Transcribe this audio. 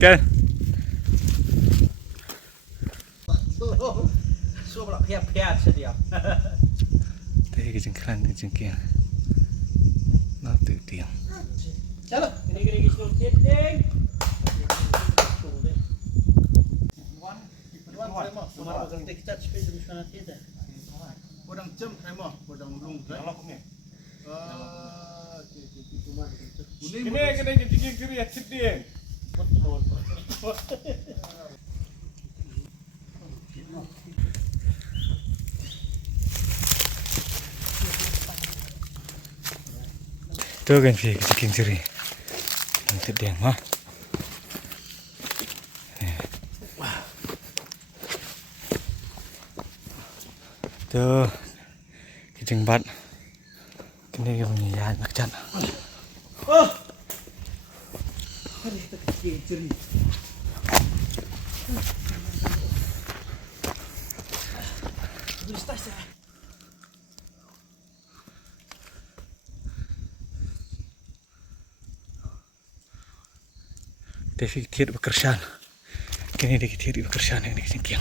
Kan? Sudah piat sedia. Tadi kejengkelan kejengkian. Nah tu dia. Chalo, gini sudah piat deng. Podang jam tremo, podang lung tremo. Kene kejengkian kiri ya cedeng. Tu kan sih kejengkian kiri. Yang cedeng mah. Tu kejeng bat. Kene yang punya ya nak jan. Devi tiada bekerjaan. Kini dia tiada bekerjaan yang dikejengkian.